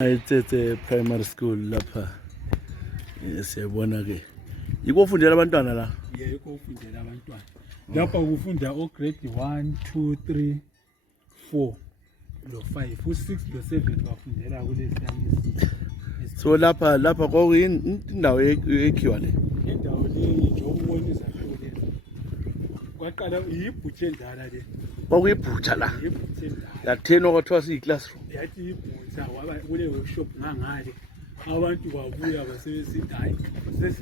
It's a primary school lapha. Siyabona ke. Ikufundela abantwana la. Yeah, ikufundela abantwana. Lapha kufunda o grade 1, 2, 3, 4 lo 5. U6 lo 7 bafundela kulesi. So lapha kwakuyini indawo ekhiwa le. Indawo le nje ukubonisa le. Kwaqala ibhutshe endala le. Kwakuyibhutsha la. Ibhutshe endala. Yathena kwathiwa siyi classroom. Yathi ibhutsha waba kule workshop ngangale. Abantu babuya basebenzisa hayi.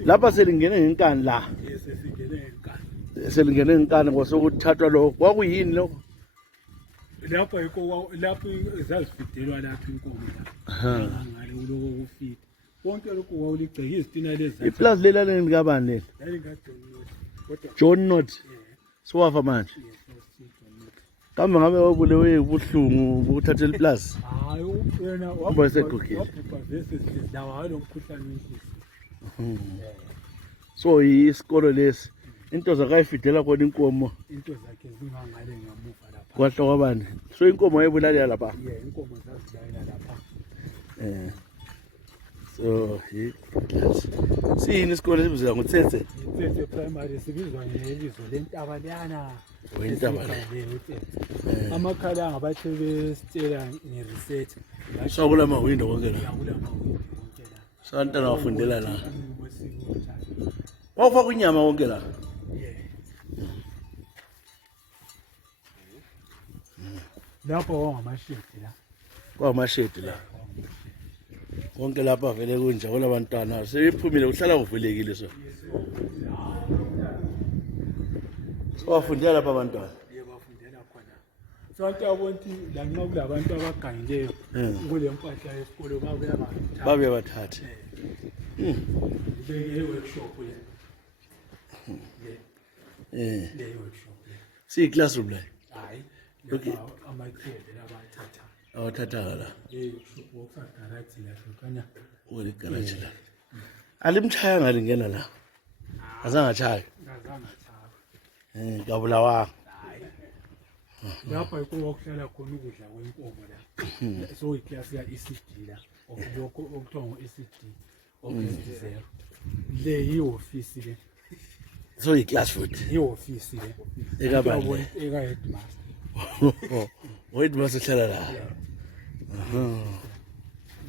Lapha selingene ngenkani la. Yes, sesingene ngenkani. Selingene ngenkani kwasokuthathwa lo. Kwakuyini lo? Lapho zazifidelwa lapho inkomo la. Ngale kuloko kufika. Konke lokho kwawuligceke izitina lezi. Iplaza lela lengikabani lela? Yalinga John Not. So wafa manje. Kambe ngabe wabulewe ubuhlungu bokuthathela iplaza. Hayi wena waba segugile. Wabhubha vese sidawa lo mkhuhlane wenhliziyo. So isikolo lesi into zakayifidela khona inkomo. Into zakhe zingangale ngamuva lapha. Kwahla kwabani. So inkomo yebulalela lapha. Yeah, inkomo zazilalela lapha. So siyini isikole sibizwa ngoTsetse? Tsetse primary sibizwa ngebizo lentaba leyana. Wentaba le. Amakhala ngabathe besitshela ngeresearch. So kulama window konke la. Kulama window konke la. Santana wafundela la. Wafaka inyama konke la. Lapho wangamashedi la. Kwamashedi la. Konke lapha vele kunje kulabantwana sebephumile kuhlala kuvulekile so. So wafundela lapha abantwana. Yebo bafundela khona. Sonke abonti la nxa kulabantu abagangileyo kule mpahla yesikolo babuya bathathe. Le workshop le. Le workshop le. Si classroom la. Hayi. Okay. Amakhede labathatha. Awathatha la. Workshop garage la hlukana. Ule garage la. Alimchaya ngalingena la. Azange achaya. Ngazange achaya. Kabulawayo. Lapha yiko okuhlala khona ukudla kwenkomo la. So iclass ya ECD la. Lokho okuthiwa ngo-ECD. Okwenzakala. Le yi-office le. So i-class food. I-office le. Ekabani. Eka-headmaster. Wait masohlala la.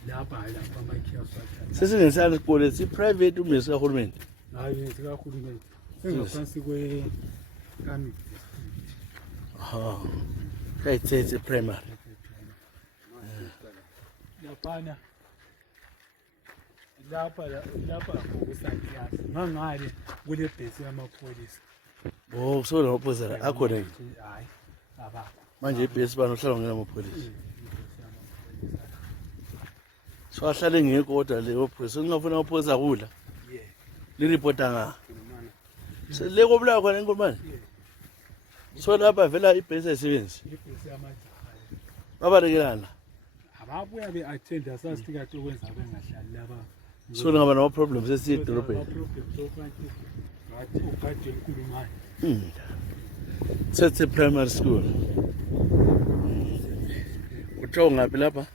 Lapha amakhiyasu. Sesingesana isikole si private umesi kahulumeni. Hayi sikahulumeni. Sengaphansi kwe-kami. Kayithethe primary. Lapha ngokusakhiyazi. Ngangale kule base yamapholisa. Oh, so la opposite akhona nje. Hayi. Baba. Manje ibase bani uhlala ngena amapholisa. So ahlale ngekodwa le opposite ngingafuna amapholisa kudla. Yeah. Li reporta nga. Se le kobulawa khona inkomane. So lapha vela ibase ayisebenzi. Ibase yamajaha. Babalekelana. Ababuya be-attend asasifika nje okwenza bengahlali laba. So ngaba no problems esidolobheni. Ukade inkulumane. It's a primary school. Uthiwa ngaphi lapha?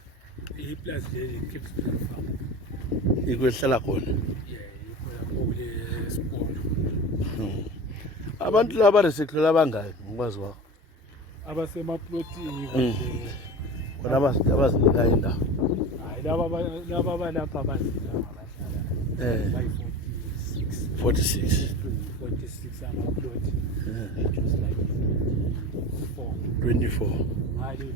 Iplaza le Kingston Farm. Ikwehlala khona. Yeah, ikho kule isikolo. Abantu laba recycle abangaki ngikwazi wakho. Abasemaplotini Bona abazinika indawo. Hayi laba balapha abazila abahlala. 46 amaplot. Just like 24. Ngale